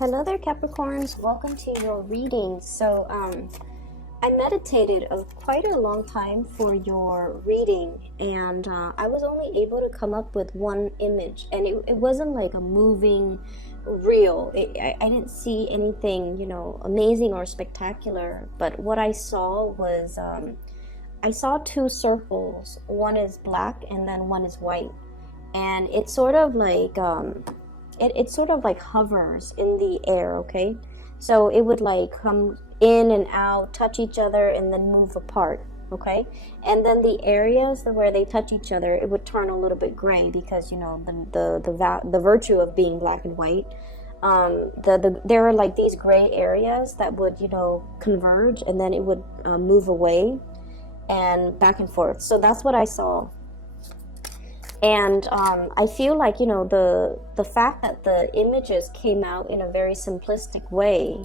Hello there, Capricorns. Welcome to your reading. So, I meditated quite a long time for your reading, and I was only able to come up with one image, and it wasn't like a moving reel. I didn't see anything, amazing or spectacular, but what I saw was I saw two circles. One is black and then one is white, and it's sort of like it sort of like hovers in the air, okay? So it would like come in and out, touch each other, and then move apart, okay? And then the areas where they touch each other, it would turn a little bit gray because, the virtue of being black and white. There are like these gray areas that would, converge, and then it would move away and back and forth. So that's what I saw. And I feel like, the fact that the images came out in a very simplistic way,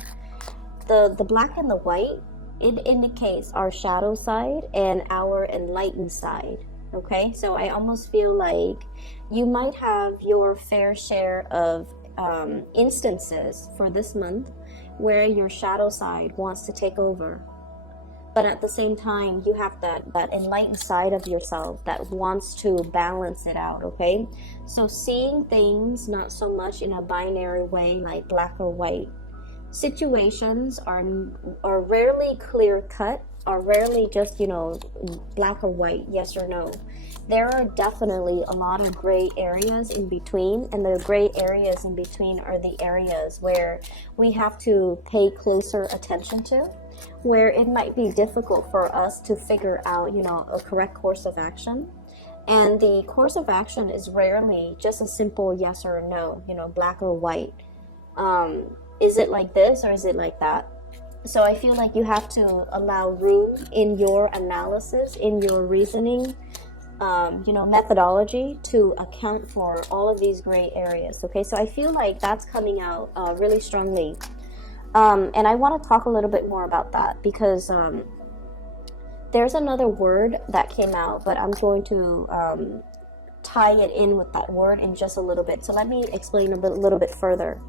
the black and the white, it indicates our shadow side and our enlightened side, okay? So I almost feel like you might have your fair share of instances for this month where your shadow side wants to take over. But at the same time, you have that enlightened side of yourself that wants to balance it out, okay? So seeing things not so much in a binary way like black or white. Situations are rarely clear cut, are rarely just, black or white, yes or no. There are definitely a lot of gray areas in between, and the gray areas in between are the areas where we have to pay closer attention to, where it might be difficult for us to figure out, a correct course of action. And the course of action is rarely just a simple yes or a no, black or white. Is it like this or is it like that? So I feel like you have to allow room in your analysis, in your reasoning, methodology to account for all of these gray areas. Okay, so I feel like that's coming out really strongly. And I want to talk a little bit more about that because there's another word that came out, but I'm going to tie it in with that word in just a little bit. So let me explain a little bit further.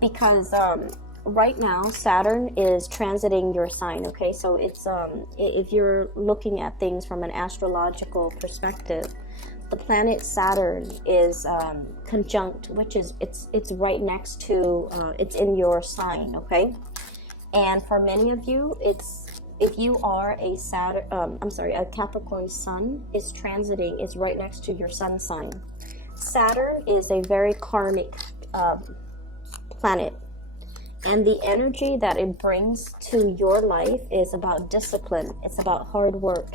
Because right now Saturn is transiting your sign, okay? So it's if you're looking at things from an astrological perspective, the planet Saturn is conjunct, which is it's right next to it's in your sign, okay? And for many of you, if you are a Capricorn sun is transiting, is right next to your sun sign. Saturn is a very karmic planet, and the energy that it brings to your life is about discipline. It's about hard work.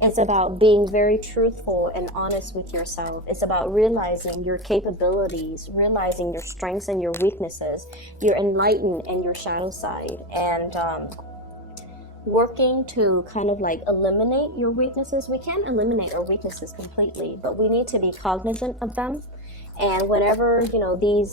It's about being very truthful and honest with yourself. It's about realizing your capabilities, realizing your strengths and your weaknesses, your enlightened and your shadow side, and working to kind of like eliminate your weaknesses. We can't eliminate our weaknesses completely, but we need to be cognizant of them. And whenever, these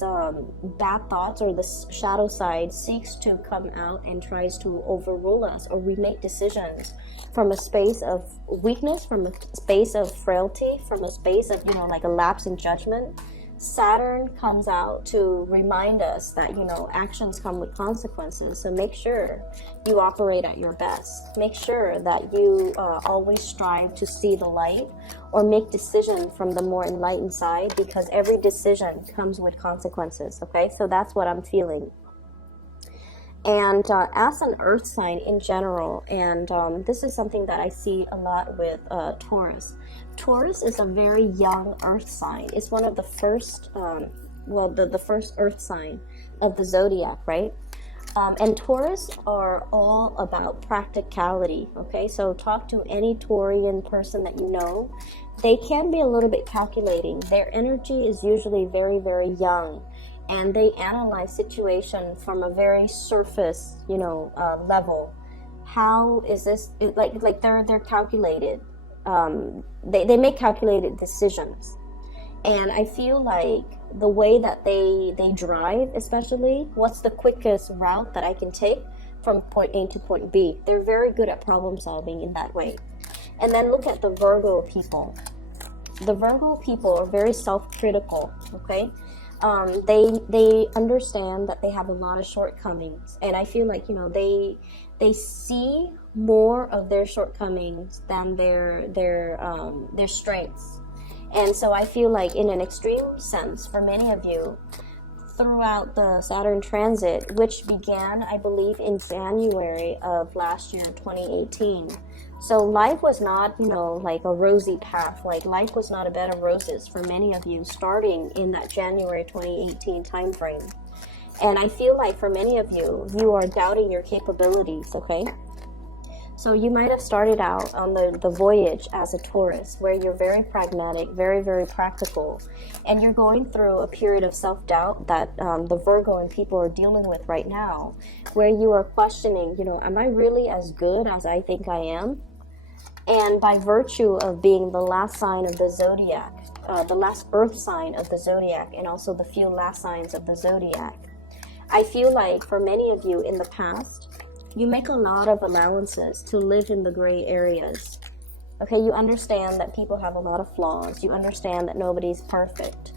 bad thoughts or the shadow side seeks to come out and tries to overrule us, or we make decisions from a space of weakness, from a space of frailty, from a space of, like a lapse in judgment, Saturn comes out to remind us that, actions come with consequences. So make sure you operate at your best. Make sure that you always strive to see the light or make decisions from the more enlightened side, because every decision comes with consequences, okay? So that's what I'm feeling. And as an earth sign in general, and this is something that I see a lot with Taurus. Taurus is a very young earth sign. It's one of the first, the first earth sign of the zodiac, right? And Taurus are all about practicality, okay? So talk to any Taurian person that you know. They can be a little bit calculating. Their energy is usually very, very young, and they analyze situation from a very surface, level. How is this, like they're calculated. They make calculated decisions. And I feel like the way that they drive, especially, what's the quickest route that I can take from point A to point B? They're very good at problem solving in that way. And then look at the Virgo people. The Virgo people are very self-critical, okay? They understand that they have a lot of shortcomings, and I feel like, you know, they see more of their shortcomings than their strengths. And so I feel like, in an extreme sense, for many of you, throughout the Saturn transit, which began, I believe, in January of last year, 2018. So life was not, you know, like a rosy path. Like, life was not a bed of roses for many of you starting in that January 2018 time frame. And I feel like for many of you, you are doubting your capabilities, okay? So you might have started out on the voyage as a Taurus, where you're very pragmatic, very, very practical, and you're going through a period of self-doubt that the Virgo and people are dealing with right now, where you are questioning, you know, am I really as good as I think I am? And by virtue of being the last sign of the zodiac, the last earth sign of the zodiac, and also the few last signs of the zodiac, I feel like for many of you in the past, you make a lot of allowances to live in the gray areas. Okay, you understand that people have a lot of flaws. You understand that nobody's perfect.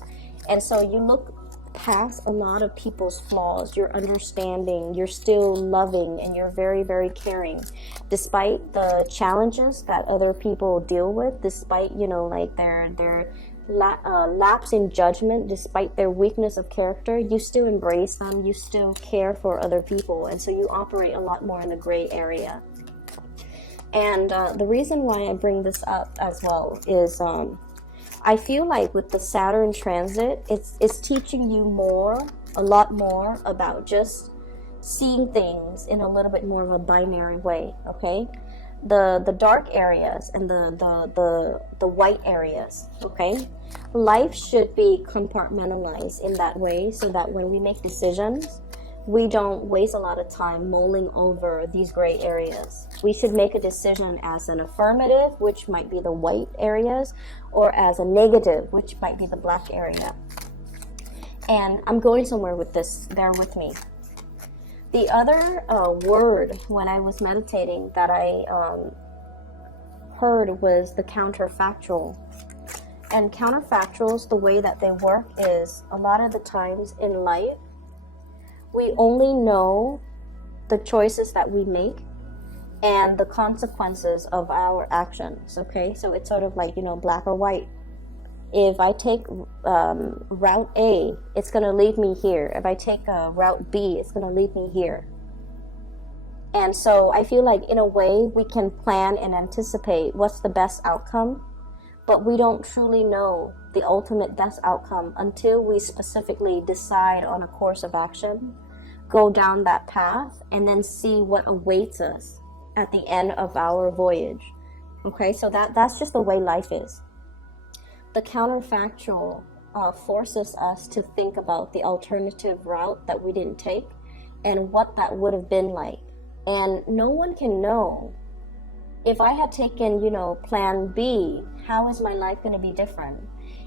And so you look past a lot of people's flaws. You're understanding, you're still loving, and you're very, very caring. Despite the challenges that other people deal with, despite, you know, like their lapse in judgment, despite their weakness of character, you still embrace them, you still care for other people, and so you operate a lot more in the gray area. And the reason why I bring this up as well is I feel like with the Saturn transit, it's teaching you a lot more about just seeing things in a little bit more of a binary way, okay? The dark areas and the white areas, okay? Life should be compartmentalized in that way, so that when we make decisions, we don't waste a lot of time mulling over these gray areas. We should make a decision as an affirmative, which might be the white areas, or as a negative, which might be the black area. And I'm going somewhere with this, bear with me. The other word when I was meditating that I heard was the counterfactual. And counterfactuals, the way that they work is, a lot of the times in life, we only know the choices that we make and the consequences of our actions, okay? So it's sort of like, you know, black or white. If I take route A, it's going to lead me here. If I take route B, it's going to lead me here. And so I feel like, in a way, we can plan and anticipate what's the best outcome, but we don't truly know the ultimate best outcome until we specifically decide on a course of action, go down that path, and then see what awaits us at the end of our voyage. Okay, so that's just the way life is. The counterfactual forces us to think about the alternative route that we didn't take and what that would have been like. And no one can know. If I had taken, you know, plan B, how is my life going to be different?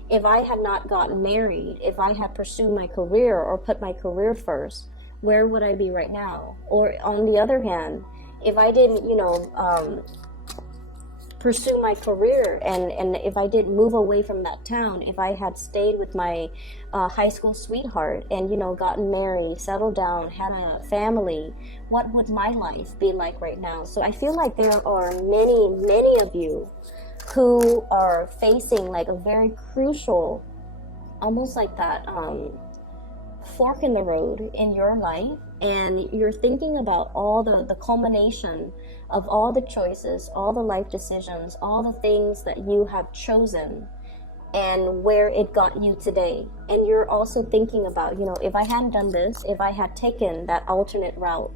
If I had not gotten married, if I had pursued my career or put my career first, where would I be right now? Or on the other hand, if I didn't, you know, pursue my career, and if I didn't move away from that town, if I had stayed with my high school sweetheart and, you know, gotten married, settled down, had a family, what would my life be like right now? So I feel like there are many of you who are facing like a very crucial, almost like that fork in the road in your life, and you're thinking about all the culmination of all the choices, all the life decisions, all the things that you have chosen, and where it got you today. And you're also thinking about, you know, if I hadn't done this, if I had taken that alternate route,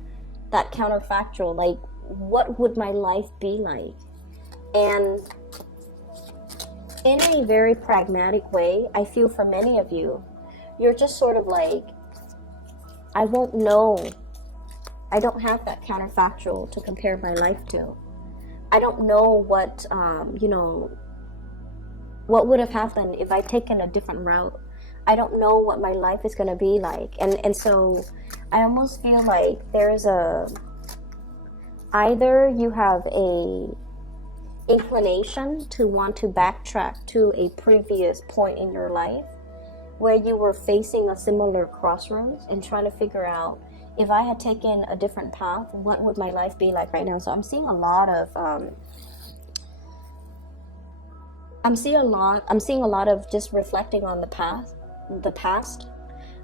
that counterfactual, like, what would my life be like? And in a very pragmatic way, I feel for many of you, you're just sort of like, I won't know. I don't have that counterfactual to compare my life to. I don't know what, you know, what would have happened if I'd taken a different route. I don't know what my life is going to be like. And so I almost feel like there's either you have a inclination to want to backtrack to a previous point in your life, where you were facing a similar crossroads and trying to figure out, if I had taken a different path, what would my life be like right now? So I'm seeing a lot of I'm seeing a lot of just reflecting on the past.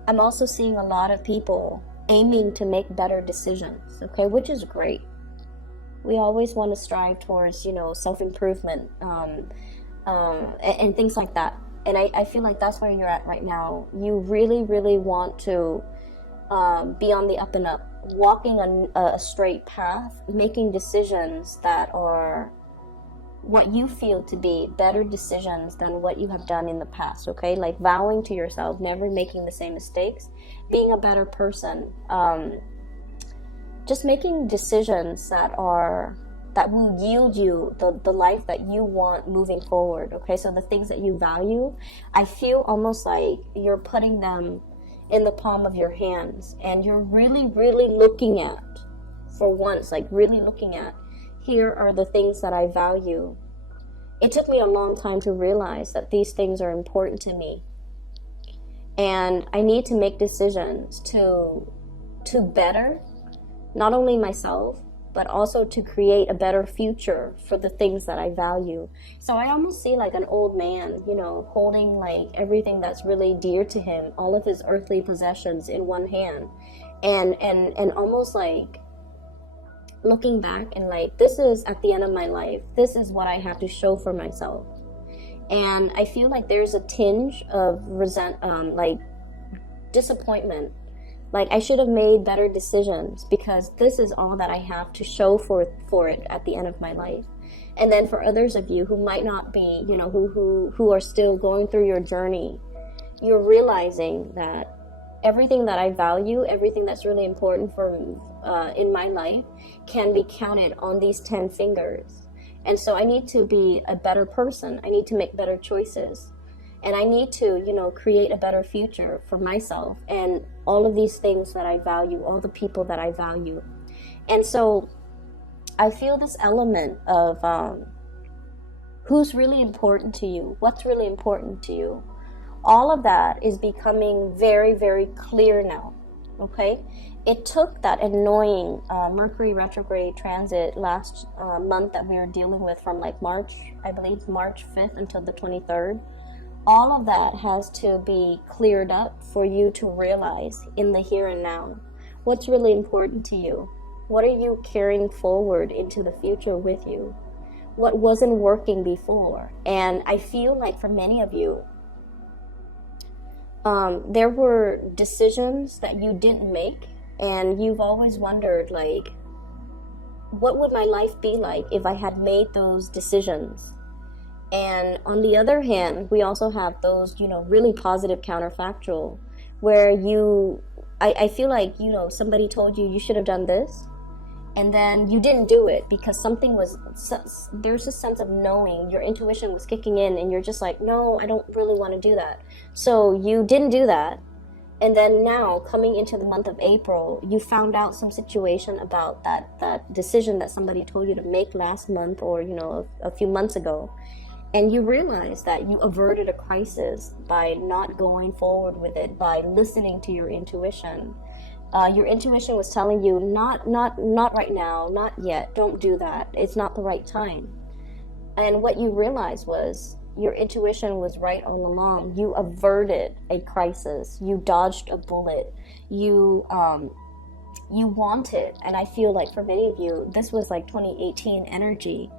I'm also seeing a lot of people aiming to make better decisions, okay, which is great. We always want to strive towards, self-improvement, and things like that. And I feel like that's where you're at right now. You really, really want to be on the up and up, walking on a straight path, making decisions that are what you feel to be better decisions than what you have done in the past, okay? Like vowing to yourself, never making the same mistakes, being a better person, just making decisions that will yield you the life that you want moving forward, okay? So the things that you value, I feel almost like you're putting them in the palm of your hands, and you're really, really looking at, for once, like really looking at, here are the things that I value. It took me a long time to realize that these things are important to me. And I need to make decisions to better, not only myself, but also to create a better future for the things that I value. So I almost see like an old man, holding like everything that's really dear to him, all of his earthly possessions in one hand. And almost like looking back and like, this is at the end of my life, this is what I have to show for myself. And I feel like there's a tinge of like disappointment, like I should have made better decisions, because this is all that I have to show for it at the end of my life. And then for others of you who might not be, who are still going through your journey, you're realizing that everything that I value, everything that's really important in my life, can be counted on these 10 fingers. And so I need to be a better person. I need to make better choices. And I need to, create a better future for myself and all of these things that I value, all the people that I value. And so I feel this element of who's really important to you, what's really important to you. All of that is becoming very, very clear now, okay? It took that annoying Mercury retrograde transit last month that we were dealing with from like March 5th until the 23rd. All of that has to be cleared up for you to realize in the here and now what's really important to you. What are you carrying forward into the future with you? What wasn't working before? And I feel like for many of you, there were decisions that you didn't make, and you've always wondered, like, what would my life be like if I had made those decisions? And on the other hand, we also have those, really positive counterfactual, where I feel like, somebody told you should have done this, and then you didn't do it because there's a sense of knowing, your intuition was kicking in, and you're just like, no, I don't really want to do that. So you didn't do that. And then now, coming into the month of April, you found out some situation about that decision that somebody told you to make last month or, a few months ago. And you realize that you averted a crisis by not going forward with it, by listening to your intuition. Your intuition was telling you, not right now, not yet, don't do that. It's not the right time. And what you realized was your intuition was right all along. You averted a crisis. You dodged a bullet. You wanted, and I feel like for many of you, this was like 2018 energy.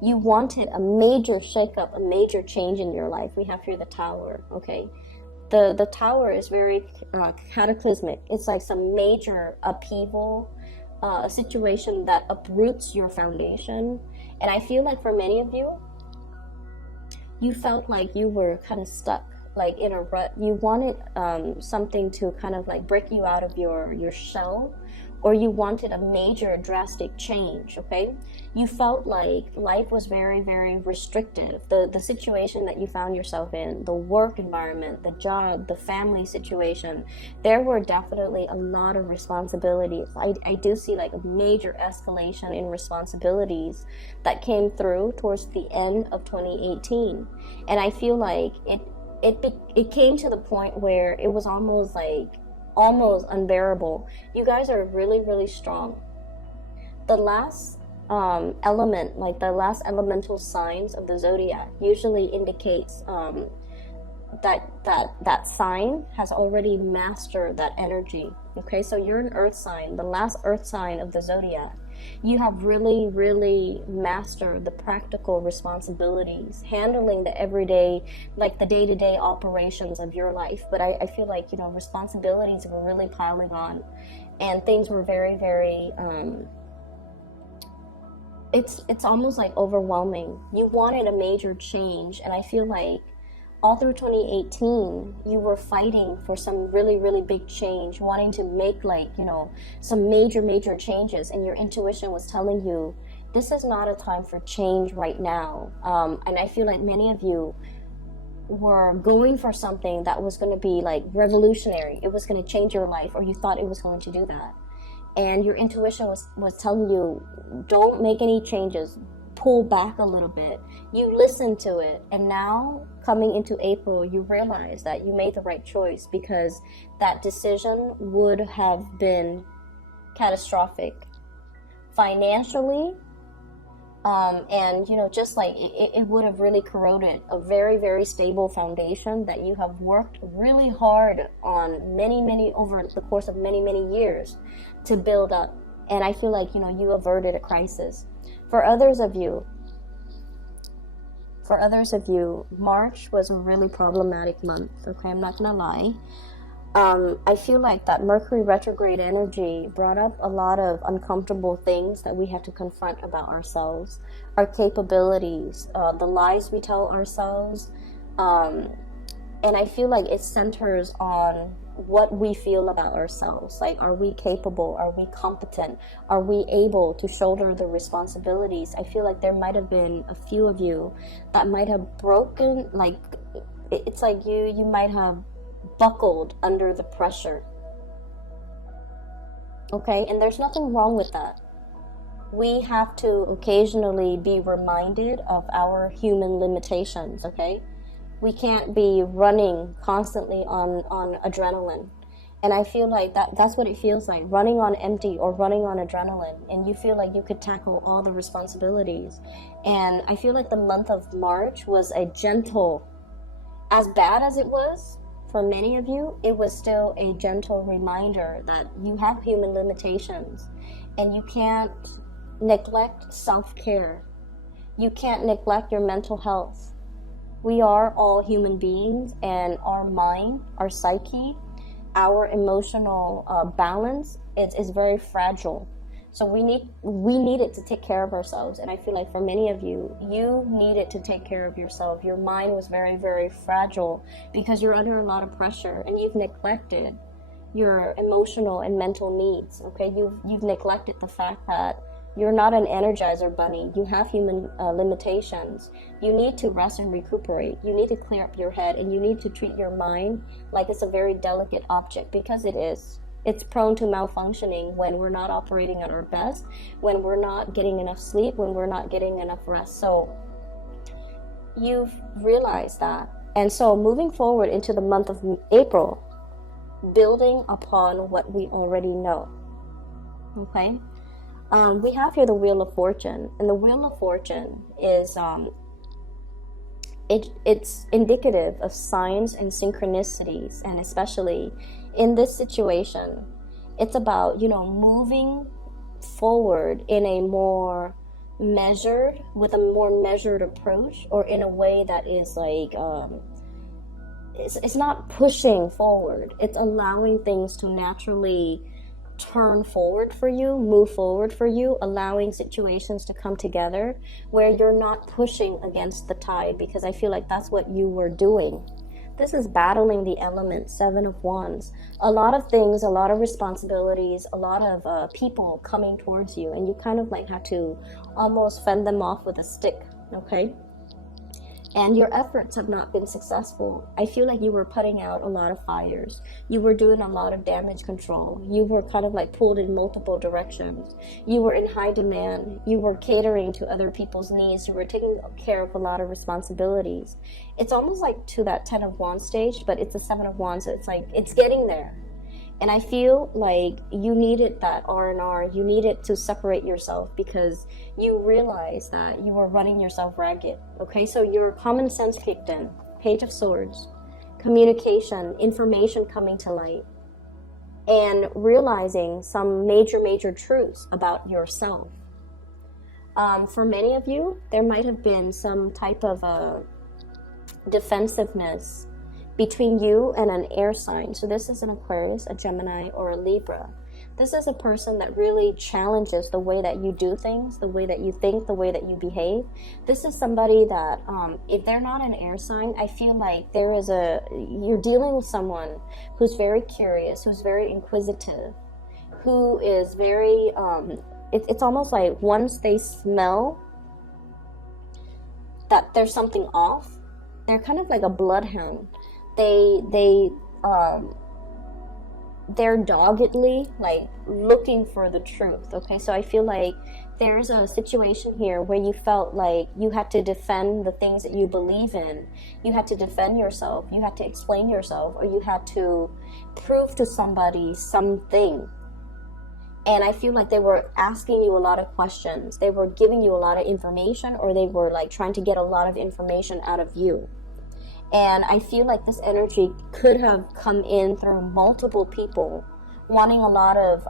You wanted a major shakeup, a major change in your life. We have here the Tower, okay? The Tower is very cataclysmic. It's like some major upheaval, a situation that uproots your foundation. And I feel like for many of you, you felt like you were kind of stuck, like in a rut. You wanted something to kind of like break you out of your shell, or you wanted a major drastic change, okay? You felt like life was very, very restrictive. The situation that you found yourself in, the work environment, the job, the family situation, there were definitely a lot of responsibilities. I do see like a major escalation in responsibilities that came through towards the end of 2018. And I feel like it came to the point where it was almost unbearable. You guys are really, really strong. The last element, like the last elemental signs of the zodiac, usually indicates that sign has already mastered that energy. Okay, so you're an earth sign, the last earth sign of the zodiac. You have really, really mastered the practical responsibilities, handling the everyday, like the day-to-day operations of your life. But I feel like, you know, responsibilities were really piling on, and things were very, very, it's almost like overwhelming. You wanted a major change, and I feel like all through 2018, you were fighting for some really, really big change, wanting to make, like, you know, some major, major changes. And your intuition was telling you, this is not a time for change right now. And I feel like many of you were going for something that was going to be like revolutionary. It was going to change your life, or you thought it was going to do that. And your intuition was telling you, don't make any changes. Pull back a little bit. You listened to it, and now coming into April, you realize that you made the right choice, because that decision would have been catastrophic financially, and you know, just like it would have really corroded a very, very stable foundation that you have worked really hard on many over the course of many years to build up. And I feel like, you know, you averted a crisis. For others of you, March was a really problematic month. Okay, I'm not gonna lie. I feel like that Mercury retrograde energy brought up a lot of uncomfortable things that we have to confront about ourselves, our capabilities, the lies we tell ourselves, and I feel like it centers on what we feel about ourselves. Like, are we capable? Are we competent? Are we able to shoulder the responsibilities? I feel like there might have been a few of you that might have broken, like, it's like you might have buckled under the pressure. Okay, and there's nothing wrong with that. We have to occasionally be reminded of our human limitations, okay? We can't be running constantly on adrenaline. And I feel like that's what it feels like, running on empty or running on adrenaline. And you feel like you could tackle all the responsibilities. And I feel like the month of March was a gentle, as bad as it was for many of you, it was still a gentle reminder that you have human limitations. And you can't neglect self-care. You can't neglect your mental health. We are all human beings, and our mind, our psyche, our emotional balance is very fragile. So we needed to take care of ourselves. And I feel like for many of you, you needed to take care of yourself. Your mind was very, very fragile because you're under a lot of pressure, and you've neglected your emotional and mental needs. Okay, you've neglected the fact that you're not an Energizer bunny. You have human limitations. You need to rest and recuperate. You need to clear up your head, and you need to treat your mind like it's a very delicate object, because it is. It's prone to malfunctioning when we're not operating at our best, when we're not getting enough sleep, when we're not getting enough rest. So you've realized that. And so moving forward into the month of April, building upon what we already know. Okay? We have here the Wheel of Fortune, and the Wheel of Fortune is it's indicative of signs and synchronicities, and especially in this situation, it's about, you know, moving forward in a more measured, with a more measured approach, or in a way that is like it's not pushing forward. It's allowing things to naturally turn forward for you, move forward for you, allowing situations to come together where you're not pushing against the tide, because I feel like that's what you were doing. This is battling the elements, 7 of Wands. A lot of things, a lot of responsibilities, a lot of people coming towards you, and you kind of like have to almost fend them off with a stick, okay? and your efforts have not been successful. I feel like you were putting out a lot of fires. You were doing a lot of damage control. You were kind of like pulled in multiple directions. You were in high demand. You were catering to other people's needs. You were taking care of a lot of responsibilities. It's almost like to that 10 of Wands stage, but it's a 7 of Wands. So it's like, it's getting there. And I feel like you needed that R&R. You needed to separate yourself because you realized that you were running yourself ragged. Okay, so your common sense kicked in. Page of Swords, communication, information coming to light, and realizing some major truths about yourself. For many of you, there might have been some type of defensiveness between you and an air sign. So this is an Aquarius, a Gemini, or a Libra. This is a person that really challenges the way that you do things, the way that you think, the way that you behave. This is somebody that, if they're not an air sign, I feel like you're dealing with someone who's very curious, who's very inquisitive, who is very, it's almost like once they smell that there's something off, they're kind of like a bloodhound. They're doggedly like looking for the truth. Okay, so I feel like there's a situation here where you felt like you had to defend the things that you believe in. You had to defend yourself, you had to explain yourself, or you had to prove to somebody something. And I feel like they were asking you a lot of questions. They were giving you a lot of information, or they were like trying to get a lot of information out of you. And I feel like this energy could have come in through multiple people wanting a lot of,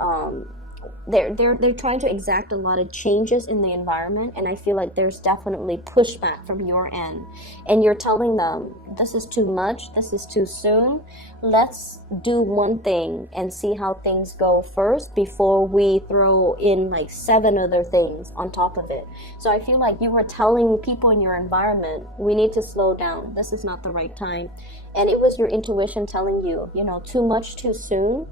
they're trying to exact a lot of changes in the environment. And I feel like there's definitely pushback from your end. And you're telling them, this is too much, this is too soon. Let's do one thing and see how things go first before we throw in like 7 other things on top of it. So I feel like you were telling people in your environment, we need to slow down. This is not the right time. And it was your intuition telling you, too much too soon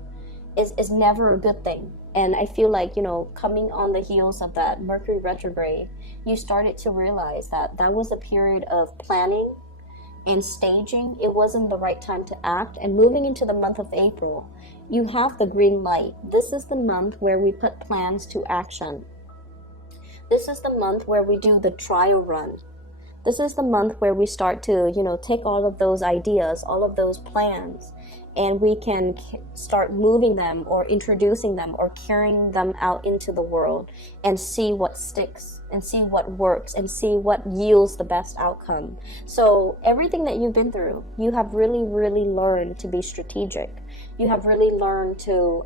is never a good thing. And I feel like, coming on the heels of that Mercury retrograde, you started to realize that that was a period of planning and staging. It wasn't the right time to act. And moving into the month of April, you have the green light. This is the month where we put plans to action. This is the month where we do the trial run. This is the month where we start to, take all of those ideas, all of those plans, and we can start moving them or introducing them or carrying them out into the world and see what sticks and see what works and see what yields the best outcome. So everything that you've been through, you have really learned to be strategic. You have really learned to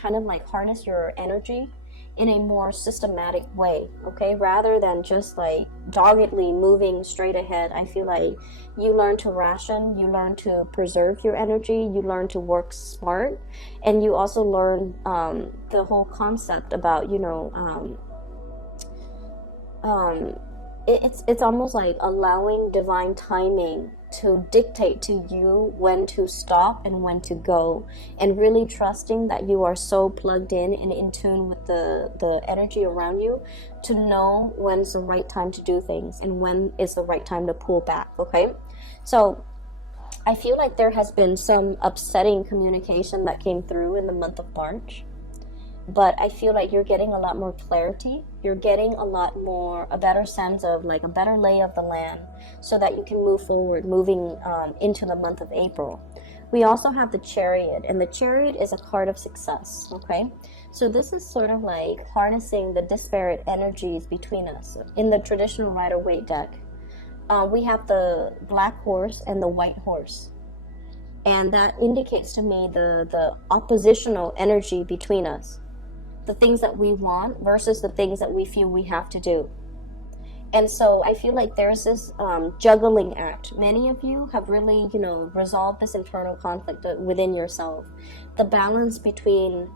kind of like harness your energy in a more systematic way, okay? Rather than just like doggedly moving straight ahead. I feel like you learn to ration, you learn to preserve your energy, you learn to work smart, and you also learn the whole concept about, it's almost like allowing divine timing to dictate to you when to stop and when to go, and really trusting that you are so plugged in and in tune with the energy around you to know when's the right time to do things and when is the right time to pull back. Okay, so I feel like there has been some upsetting communication that came through in the month of March, but I feel like you're getting a lot more clarity. You're getting a better sense of like a better lay of the land so that you can move forward, moving into the month of April. We also have the Chariot, and the Chariot is a card of success, okay? So this is sort of like harnessing the disparate energies between us. In the traditional Rider-Waite deck, we have the black horse and the white horse. And that indicates to me the oppositional energy between us. The things that we want versus the things that we feel we have to do. And so I feel like there's this juggling act. Many of you have really, resolved this internal conflict within yourself. The balance between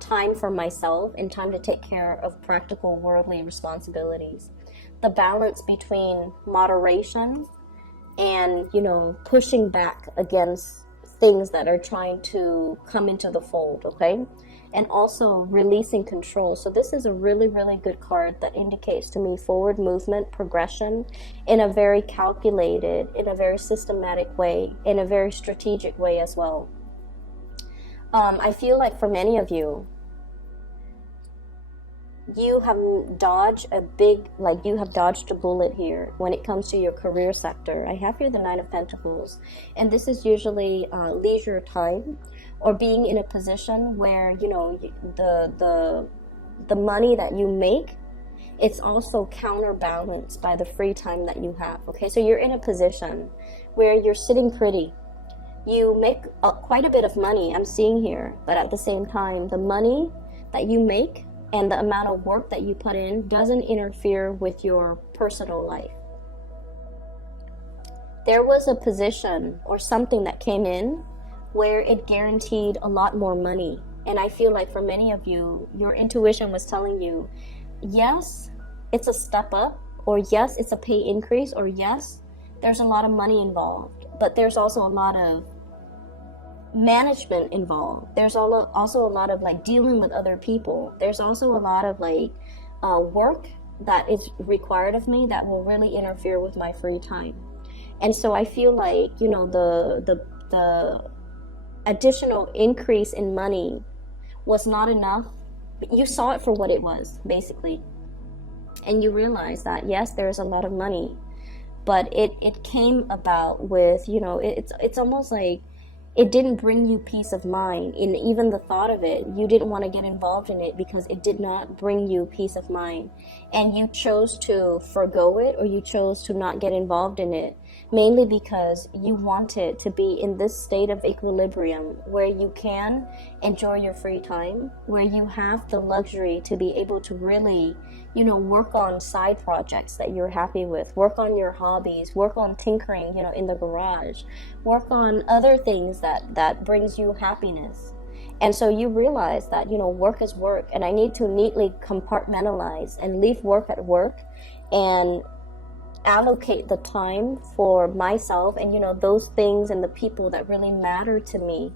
time for myself and time to take care of practical worldly responsibilities. The balance between moderation and, pushing back against things that are trying to come into the fold, okay? And also releasing control. So this is a really, really good card that indicates to me forward movement, progression in a very calculated, in a very systematic way, in a very strategic way as well. I feel like for many of you, you have dodged a bullet here when it comes to your career sector. I have here the Nine of Pentacles, and this is usually leisure time, or being in a position where, you know, the money that you make, it's also counterbalanced by the free time that you have. Okay, so you're in a position where you're sitting pretty. You make quite a bit of money, I'm seeing here, but at the same time, the money that you make and the amount of work that you put in doesn't interfere with your personal life. There was a position or something that came in where it guaranteed a lot more money. And I feel like for many of you, your intuition was telling you, yes, it's a step up, or yes, it's a pay increase, or yes, there's a lot of money involved, but there's also a lot of management involved. There's also a lot of like dealing with other people. There's also a lot of like work that is required of me that will really interfere with my free time. And so I feel like, you know, the additional increase in money was not enough. You saw it for what it was, basically, and you realize that yes, there's a lot of money, but it came about with, you know, it's almost like it didn't bring you peace of mind. In even the thought of it, you didn't want to get involved in it because it did not bring you peace of mind, and you chose to forgo it, or you chose to not get involved in it, mainly because you wanted to be in this state of equilibrium where you can enjoy your free time, where you have the luxury to be able to really, you know, work on side projects that you're happy with, work on your hobbies, work on tinkering, you know, in the garage, work on other things that brings you happiness. And so you realize that, you know, work is work, and I need to neatly compartmentalize and leave work at work and allocate the time for myself and, you know, those things and the people that really matter to me,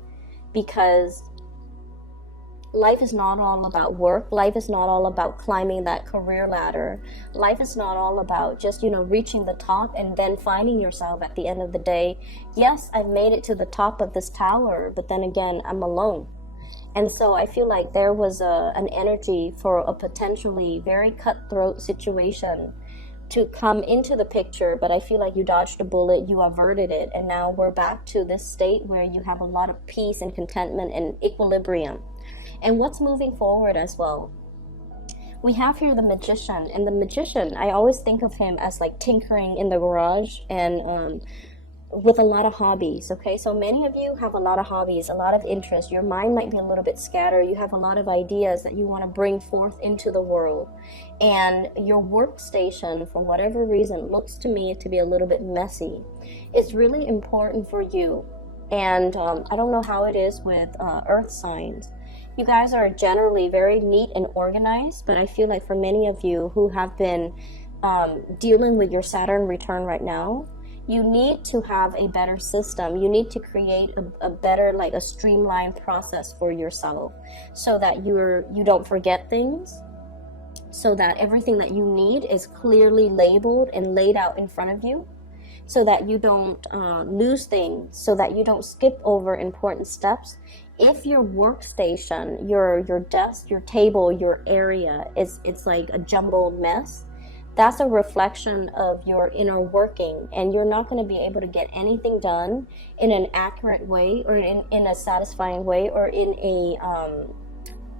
because life is not all about work. Life is not all about climbing that career ladder. Life is not all about just, you know, reaching the top and then finding yourself at the end of the day, yes, I've made it to the top of this tower, but then again, I'm alone. And so I feel like there was an energy for a potentially very cutthroat situation to come into the picture, but I feel like you dodged a bullet, you averted it, and now we're back to this state where you have a lot of peace and contentment and equilibrium. And what's moving forward as well? We have here the Magician, and the Magician, I always think of him as like tinkering in the garage and with a lot of hobbies, okay? So many of you have a lot of hobbies, a lot of interest. Your mind might be a little bit scattered. You have a lot of ideas that you want to bring forth into the world. And your workstation, for whatever reason, looks to me to be a little bit messy. It's really important for you. And I don't know how it is with earth signs. You guys are generally very neat and organized, but I feel like for many of you who have been dealing with your Saturn return right now, you need to have a better system. You need to create a better, like a streamlined process for yourself, so that you don't forget things, so that everything that you need is clearly labeled and laid out in front of you, so that you don't lose things, so that you don't skip over important steps. If your workstation, your desk, your table, your area it's like a jumbled mess, that's a reflection of your inner working, and you're not going to be able to get anything done in an accurate way, or in a satisfying way, or in a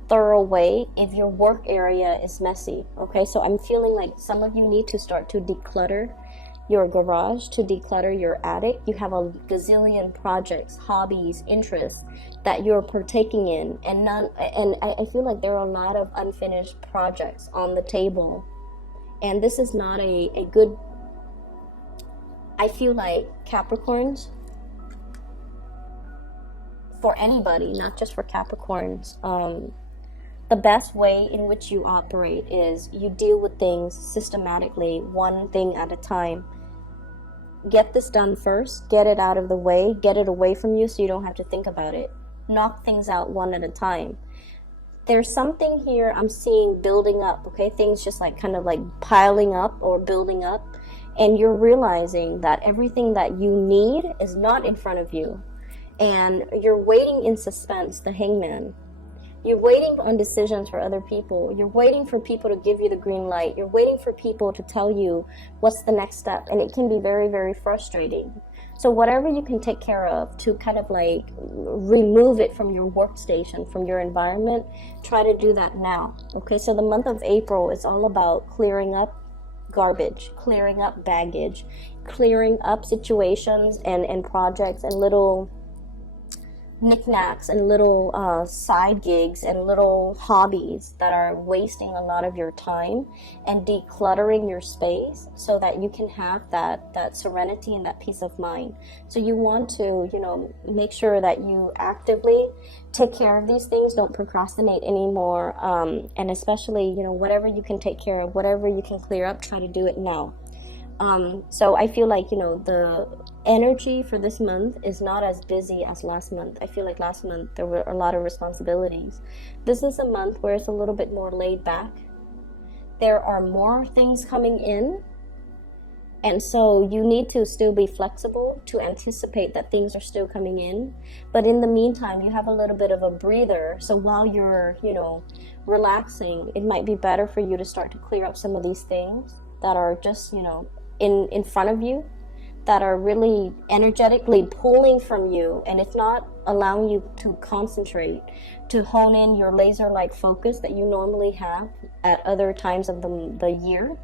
thorough way if your work area is messy. Okay, so I'm feeling like some of you need to start to declutter your garage, to declutter your attic. You have a gazillion projects, hobbies, interests that you're partaking in, and I feel like there are a lot of unfinished projects on the table. And this is not a good, I feel like Capricorns, for anybody, not just for Capricorns, the best way in which you operate is you deal with things systematically, one thing at a time. Get this done first, get it out of the way, get it away from you so you don't have to think about it. Knock things out one at a time. There's something here I'm seeing building up, okay? Things just like kind of like piling up or building up, and you're realizing that everything that you need is not in front of you, and you're waiting in suspense, the Hangman. You're waiting on decisions for other people. You're waiting for people to give you the green light. You're waiting for people to tell you what's the next step. And it can be very, very frustrating. So whatever you can take care of to kind of like remove it from your workstation, from your environment, try to do that now. Okay, so the month of April is all about clearing up garbage, clearing up baggage, clearing up situations and projects and little knickknacks and little side gigs and little hobbies that are wasting a lot of your time, and decluttering your space so that you can have that serenity and that peace of mind. So you want to, you know, make sure that you actively take care of these things. Don't procrastinate anymore, and especially, you know, whatever you can take care of, whatever you can clear up, try to do it now. So I feel like, you know, the energy for this month is not as busy as last month. I feel like last month there were a lot of responsibilities. This is a month where it's a little bit more laid back. There are more things coming in, and so you need to still be flexible to anticipate that things are still coming in. But in the meantime, you have a little bit of a breather. So while you're, you know, relaxing, it might be better for you to start to clear up some of these things that are just, you know, in front of you, that are really energetically pulling from you, and it's not allowing you to concentrate, to hone in your laser-like focus that you normally have at other times of the year.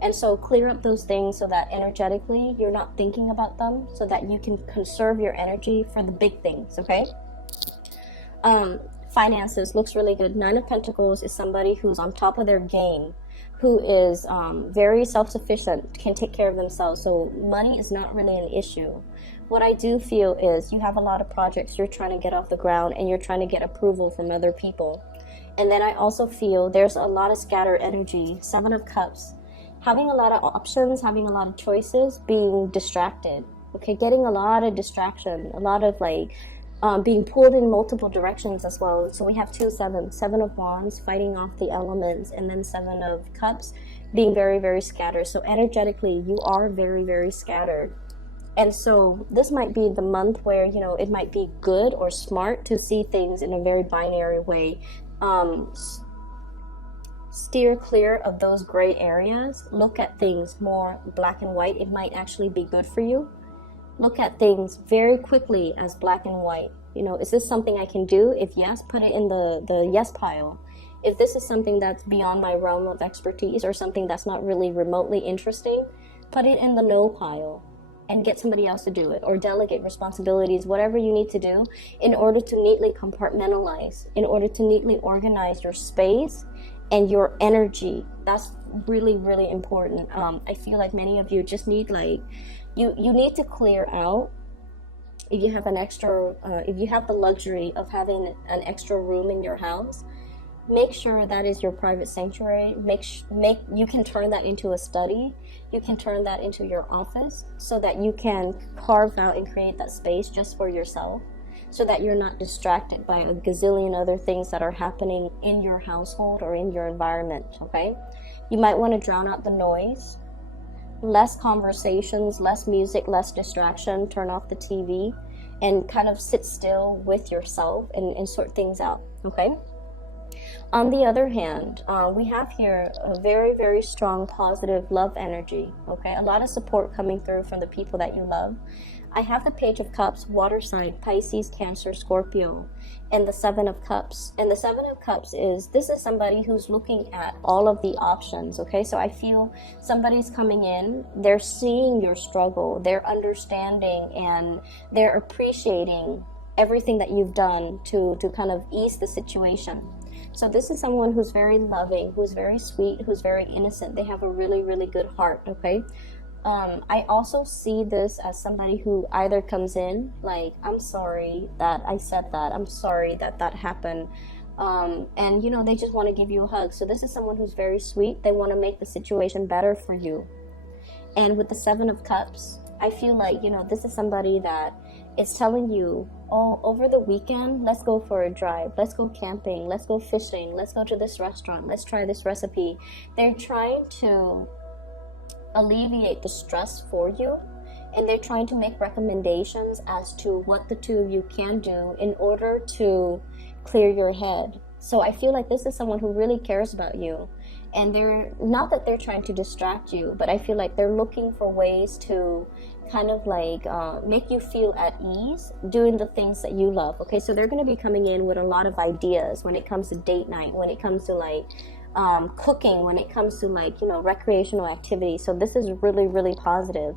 And so clear up those things so that energetically you're not thinking about them, so that you can conserve your energy for the big things, okay? Finances looks really good. 9 of Pentacles is somebody who's on top of their game, who is very self-sufficient, can take care of themselves. So money is not really an issue. What I do feel is you have a lot of projects you're trying to get off the ground, and you're trying to get approval from other people. And then I also feel there's a lot of scattered energy. 7 of Cups. Having a lot of options, having a lot of choices, being distracted. Okay, getting a lot of distraction, a lot of like being pulled in multiple directions as well. So we have 2 7s, 7 of Wands, fighting off the elements, and then 7 of Cups, being very, very scattered. So energetically, you are very, very scattered. And so this might be the month where, you know, it might be good or smart to see things in a very binary way. Steer clear of those gray areas. Look at things more black and white. It might actually be good for you. Look at things very quickly as black and white. You know, is this something I can do? If yes, put it in the yes pile. If this is something that's beyond my realm of expertise, or something that's not really remotely interesting, put it in the no pile and get somebody else to do it, or delegate responsibilities, whatever you need to do in order to neatly compartmentalize, in order to neatly organize your space and your energy. That's really, really important. I feel like many of you just need like, you need to clear out. If you have an extra, if you have the luxury of having an extra room in your house, make sure that is your private sanctuary. You can turn that into a study. You can turn that into your office, so that you can carve out and create that space just for yourself, so that you're not distracted by a gazillion other things that are happening in your household or in your environment, okay? You might want to drown out the noise. Less conversations, less music, less distraction. Turn off the TV and kind of sit still with yourself and sort things out, okay? On the other hand, we have here a very, very strong positive love energy, okay? A lot of support coming through from the people that you love. I have the Page of Cups, water sign, Pisces, Cancer, Scorpio, and the 7 of Cups. And the 7 of Cups this is somebody who's looking at all of the options, okay? So I feel somebody's coming in, they're seeing your struggle, they're understanding, and they're appreciating everything that you've done to kind of ease the situation. So this is someone who's very loving, who's very sweet, who's very innocent. They have a really, really good heart, okay? I also see this as somebody who either comes in like, I'm sorry that I said that, I'm sorry that that happened, and you know, they just want to give you a hug. So this is someone who's very sweet. They want to make the situation better for you. And with the 7 of Cups, I feel like, this is somebody that is telling you, oh, over the weekend, let's go for a drive, let's go camping, let's go fishing, let's go to this restaurant, let's try this recipe. They're trying to alleviate the stress for you, and they're trying to make recommendations as to what the two of you can do in order to clear your head. So I feel like this is someone who really cares about you, and they're not that they're trying to distract you, but I feel like they're looking for ways to kind of like make you feel at ease doing the things that you love. Okay, so they're going to be coming in with a lot of ideas when it comes to date night, when it comes to like cooking, when it comes to like recreational activities. So this is really, really positive.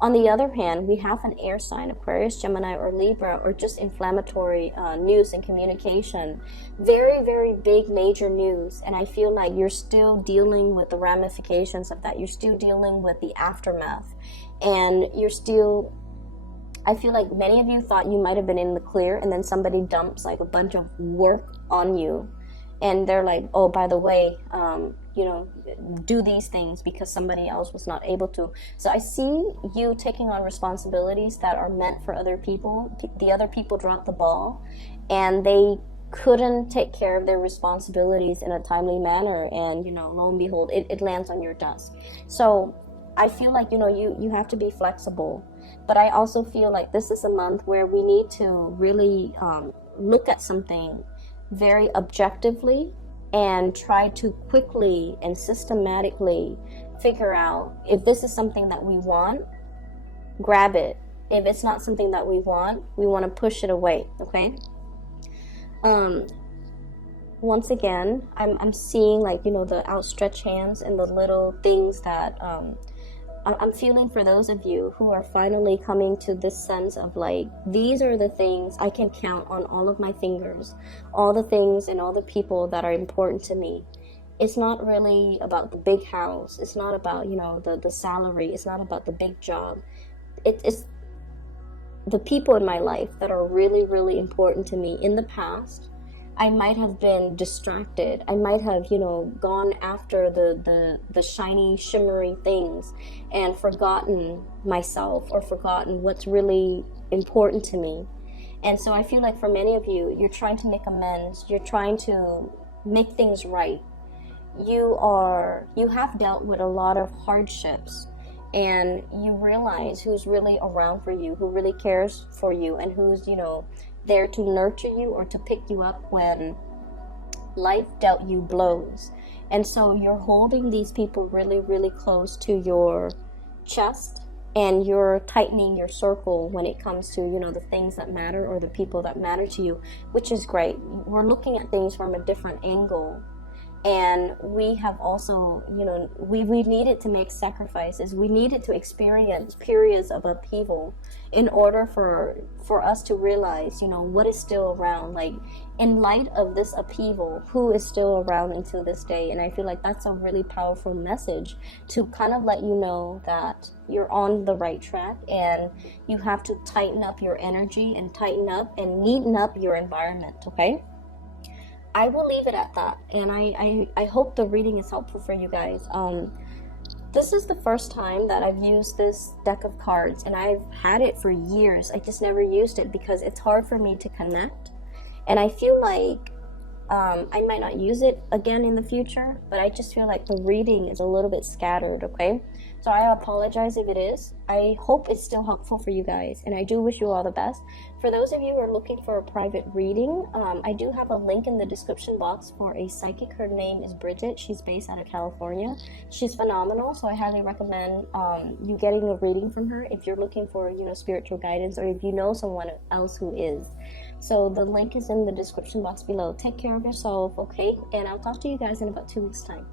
On the other hand, we have an air sign, Aquarius, Gemini, or Libra, or just inflammatory news and communication. Very, very big, major news. And I feel like you're still dealing with the ramifications of that. You're still dealing with the aftermath. And I feel like many of you thought you might have been in the clear, and then somebody dumps like a bunch of work on you. And they're like, oh, by the way, do these things because somebody else was not able to. So I see you taking on responsibilities that are meant for other people. The other people dropped the ball, and they couldn't take care of their responsibilities in a timely manner. And, lo and behold, it lands on your desk. So I feel like, you have to be flexible. But I also feel like this is a month where we need to really look at something very objectively and try to quickly and systematically figure out if this is something that we want, grab it. If it's not something that we want to push it away, okay? Once again, I'm seeing like, the outstretched hands and the little things that I'm feeling for those of you who are finally coming to this sense of like, these are the things I can count on all of my fingers, all the things and all the people that are important to me. It's not really about the big house. It's not about, the salary. It's not about the big job. It's the people in my life that are really, really important to me. In the past, I might have been distracted. I might have, gone after the shiny, shimmery things and forgotten myself or forgotten what's really important to me. And so I feel like for many of you, you're trying to make amends. You're trying to make things right. You have dealt with a lot of hardships, and you realize who's really around for you, who really cares for you, and who's, there to nurture you or to pick you up when life dealt you blows. And so you're holding these people really, really close to your chest, and you're tightening your circle when it comes to, the things that matter or the people that matter to you, which is great. We're looking at things from a different angle. And we have also, we needed to make sacrifices. We needed to experience periods of upheaval in order for us to realize, what is still around. Like, in light of this upheaval, who is still around until this day? And I feel like that's a really powerful message to kind of let you know that you're on the right track, and you have to tighten up your energy and tighten up and neaten up your environment, okay? I will leave it at that, and I hope the reading is helpful for you guys. This is the first time that I've used this deck of cards, and I've had it for years. I just never used it because it's hard for me to connect, and I feel like I might not use it again in the future, but I just feel like the reading is a little bit scattered, okay? So I apologize if it is. I hope it's still helpful for you guys, and I do wish you all the best. For those of you who are looking for a private reading, I do have a link in the description box for a psychic. Her name is Bridget. She's based out of California. She's phenomenal, so I highly recommend you getting a reading from her if you're looking for, spiritual guidance, or if you know someone else who is. So the link is in the description box below. Take care of yourself, okay? And I'll talk to you guys in about 2 weeks' time.